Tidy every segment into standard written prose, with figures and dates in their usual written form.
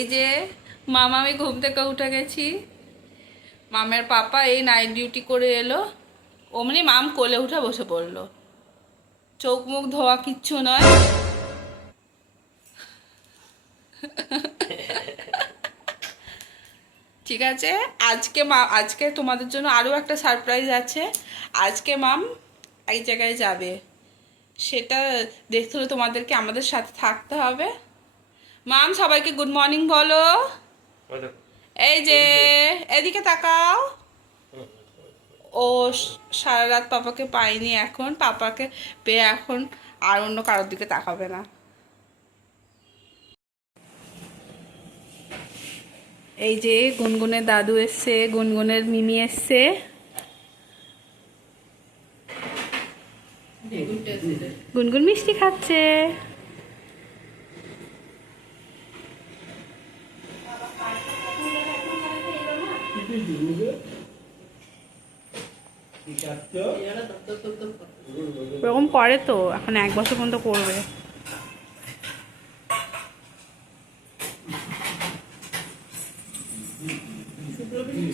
এই যে মামা, আমি ঘুম থেকে উঠে গেছি। মামের পাপা এই নাইট ডিউটি করে এলো, অমনি মাম কোলে উঠে বসে পড়লো। চোখ মুখ ধোয়া কিচ্ছু নয়। ঠিক আছে, আজকে তোমাদের জন্য আরও একটা সারপ্রাইজ আছে। আজকে মাম এক জায়গায় যাবে, সেটা দেখতে হলে তোমাদেরকে আমাদের সাথে থাকতে হবে। মাম, সবাইকে গুড মর্নিং বলো। এই যে এদিকে তাকাও। ও সারা রাত পাপাকে পাইনি, এখন পাপাকে পেয়ে এখন আর অন্য কারোর দিকে তাকাবে না। এই যে গুনগুনের দাদু এসছে, গুনগুনের মিমি এসছে। গুনগুন মিষ্টি খাচ্ছে। ওরকম করে তো, এখন 1 বছর পর্যন্ত করবে।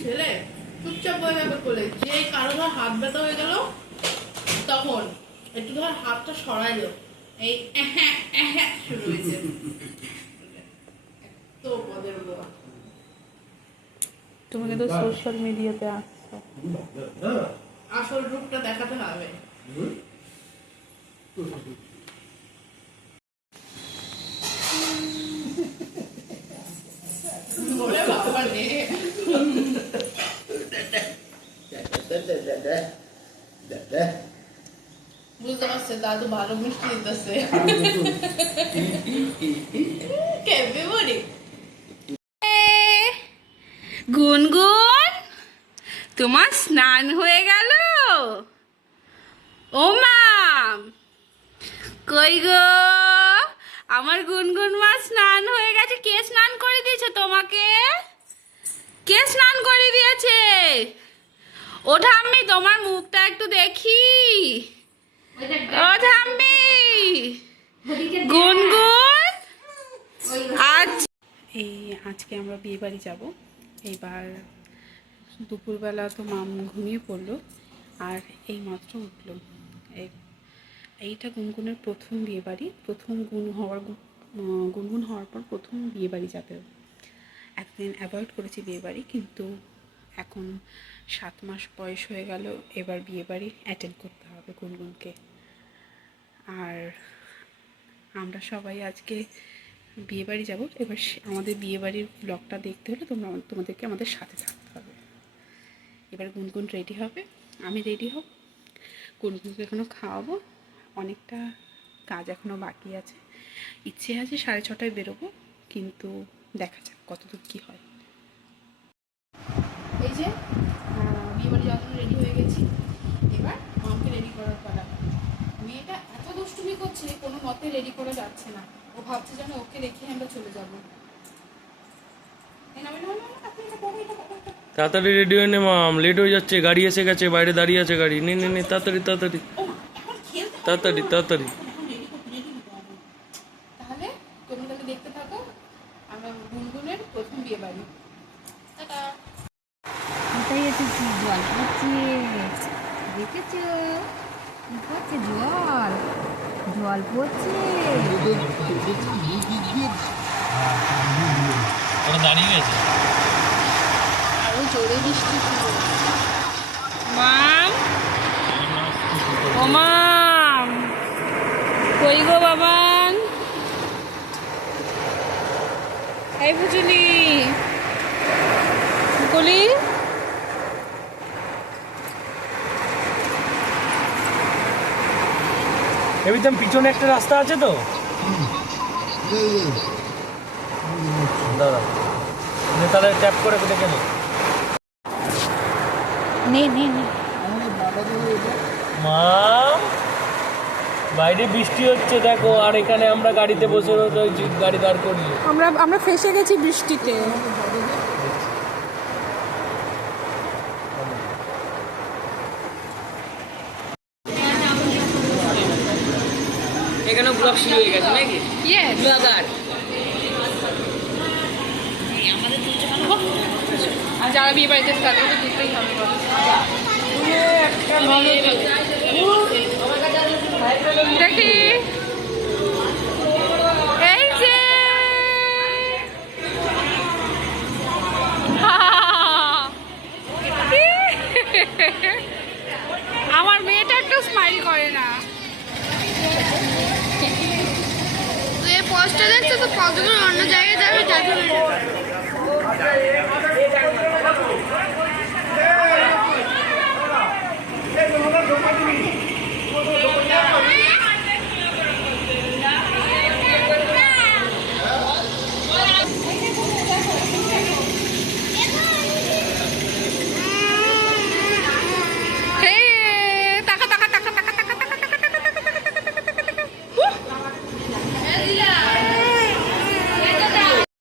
ছেলে চুপচাপ হয়ে যাবে কোলে, যে কারো ধর হাত ব্যথা হয়ে গেল তখন একটু ধর হাতটা সরাইলো, এই শুরু হয়েছে। তো পদের বোয়া তুমি কিন্তু সোশ্যাল মিডিয়াতে আসছো, আসল রূপটা দেখাতে হবে। ওরে বাবা রে, বুঝতে পারছে দাদু ভালো মিষ্টি দিতেছে। কেমন বলি গুনগুন, তোমার স্নান হয়ে গেল? ও মাম, কই গো আমার গুনগুন মা? স্নান হয়ে গেছে। কে স্নান করে দিয়েছে তোমাকে? কে স্নান করে দিয়েছে? ও ঠাম্মি, তোমার মুখটা একটু দেখি। ও ঠাম্মি, গুনগুন আজকে আমরা বিয়ে বাড়ি যাবো। এইবার দুপুরবেলা তো মাম ঘুমিয়ে পড়লো, আর এই মাত্র উঠলো। এইটা গুনগুনের প্রথম বিয়ে বাড়ি, প্রথম গুনগুন হওয়ার পর প্রথম বিয়ে বাড়ি যাবে। একদিন অ্যাভয়েড করেছি বিয়ে বাড়ি, কিন্তু এখন 7 মাস বয়স হয়ে গেল, এবার বিয়ে বাড়ি অ্যাটেন্ড করতে হবে গুনগুনকে। আর আমরা সবাই আজকে বিয়ে বাড়ি যাবো। এবার আমাদের বিয়ে বাড়ির ব্লগটা দেখতে হলে তোমাদেরকে আমাদের সাথে থাকতে হবে। এবার গুনগুন রেডি হবে, আমি রেডি হব, গুনগুনকে এখনও খাওয়াবো। অনেকটা কাজ এখনও বাকি আছে। ইচ্ছে আছে 6:30টায় বেরোবো, কিন্তু দেখা যাক কতদূর কী হয়। এই যে বিয়ে বাড়ি যাওয়ার জন্য রেডি হয়ে গেছি, এবার মামকে রেডি করার পালা। মেয়েটা এত দুষ্টুমি করছে, কোনো মতে রেডি করে যাচ্ছে না। ও ভাবছে যেন ওকে রেখে আমরা চলে যাবো। তাড়াতাড়ি রেডি হয়ে নে মাম, লেট হয়ে যাচ্ছে, গাড়ি এসে গেছে, বাইরে দাঁড়িয়ে আছে গাড়ি। নে নে নে, তাড়াতাড়ি তাড়াতাড়ি তাড়াতাড়ি তাড়াতাড়ি। তাহলে তোমরা তাহলে দেখতে থাকো আমরা গুনগুনের প্রথম বিয়ে বাড়ি। টাটা। কোথায় এসেছি? জল পড়ছে, দেখেছো? কি পড়ছে? জল জল পড়ছে। দাঁড়িয়ে গেছে, আরো জোরে বৃষ্টি ছিল। মাম, ও মাম, কই গো বাবান? এই বুঝুলি কলি, একদম পিছনে একটা রাস্তা আছে তো, দাঁড়া তাহলে ট্যাপ করে দেখে নে। নে নে নে, মা, বাইরে বৃষ্টি হচ্ছে দেখো, আর এখানে আমরা গাড়িতে বসে রয়েছি, গাড়ি দাঁড় করিয়ে। আমরা ফেসে গেছি বৃষ্টিতে। এখানে ব্লগ শুরু হয়ে গেছে নাকি? ইয়েস। ব্লগার যারা বিয়ে বাড়িতে এসে তাদেরকে তো দিতেই হবে বলো। দেখি এই যে আমার মেয়েটা একটু স্মাইল করে না। তো এই পোস্টটা দেখছো তো কতগুলো অন্য জায়গায় যাবে যাবে